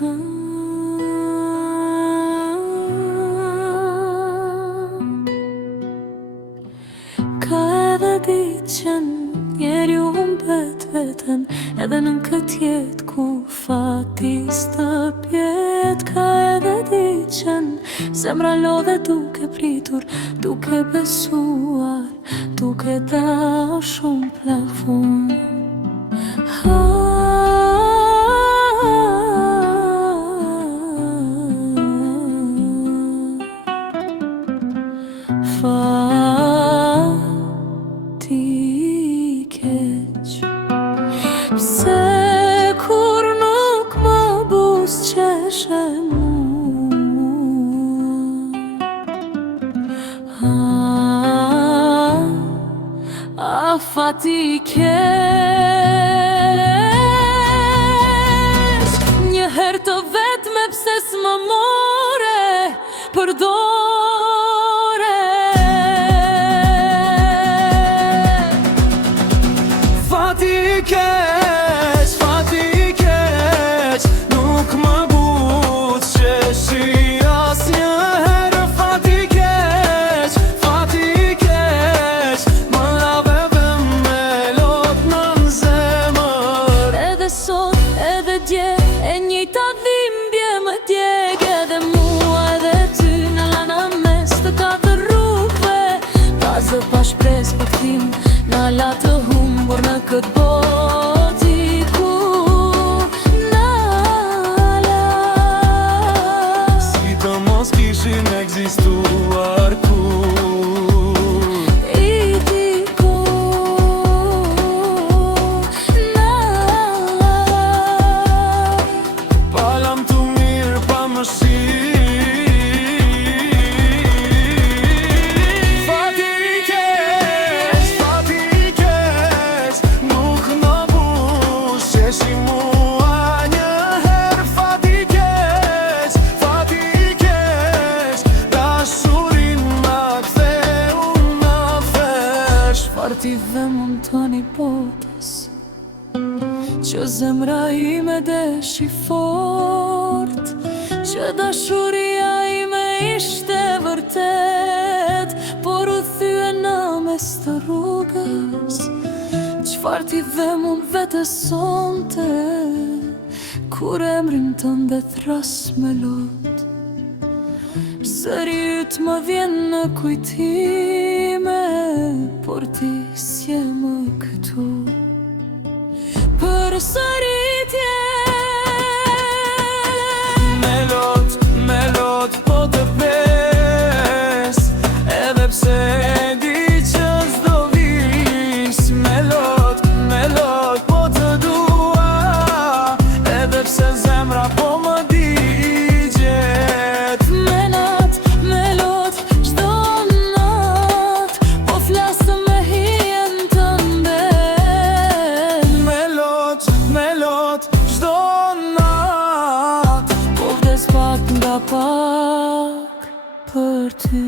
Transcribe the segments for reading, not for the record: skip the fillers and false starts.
Ka edhe ditë që njeri u humbet veten, edhe në këtë jetë ku fati s'të pjet. Ka edhe ditë që zemra lodhe duke pritur, duke besuar, duke dashur plafon. Fati keq, pse kur nuk më buzëqeshe mua. Fati keq, njëherë të vetme pse s'më more përdore. Fati keq, nuk më buzëqeshi asnjëherë. Fati keq, më laveve me lot në zemër. Edhe sot, edhe dje, e njëjta dhimbje më djeg. Edhe mua edhe ty në lana mes të katër rrugëve. Pazë pa shpresë për kthim në ala të humbur në këtë botë ku na las. Si të mos kishin ekzistuar kur I diku na palam të mirë pa më shi. Fati keq, nuk më buzëqeshi mua njëherë. Fati keq, dashurin ma ktheu në vesh. Partive mund tani botës që zemra ime deshi fort, që dashuria ime ishte vërtet, por u thye në mes të rrugës. Çfarë ti dhe mund vete sonte, kur emrin tënde thras me lot. Sëri yt më vjen në kujtime, por ti s'je më këtu. Për sëritje Me lot po të pes, edhe pse e di që s'do vis. Me lot po të dua, edhe pse zemra po më digjet. me lot, çdo nat, po flasë me hijen tënde. Me lot, çdo nat, Po vdes pak nga pak për ty.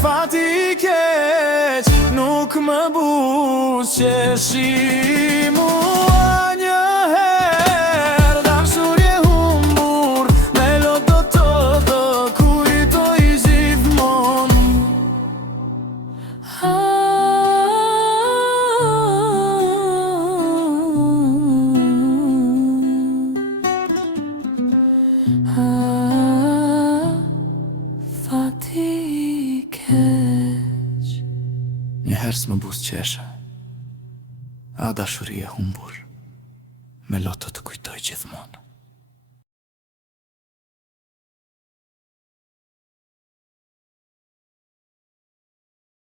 Fati keq, nuk më buzëqeshi mua njëherë. Dashurje humbur, me lot do të kujtoj gjithmonë. Fati keq, Njëherë s'më buzëqeshe, a dashurje humbur, me lot do të kujtoj gjithmonë.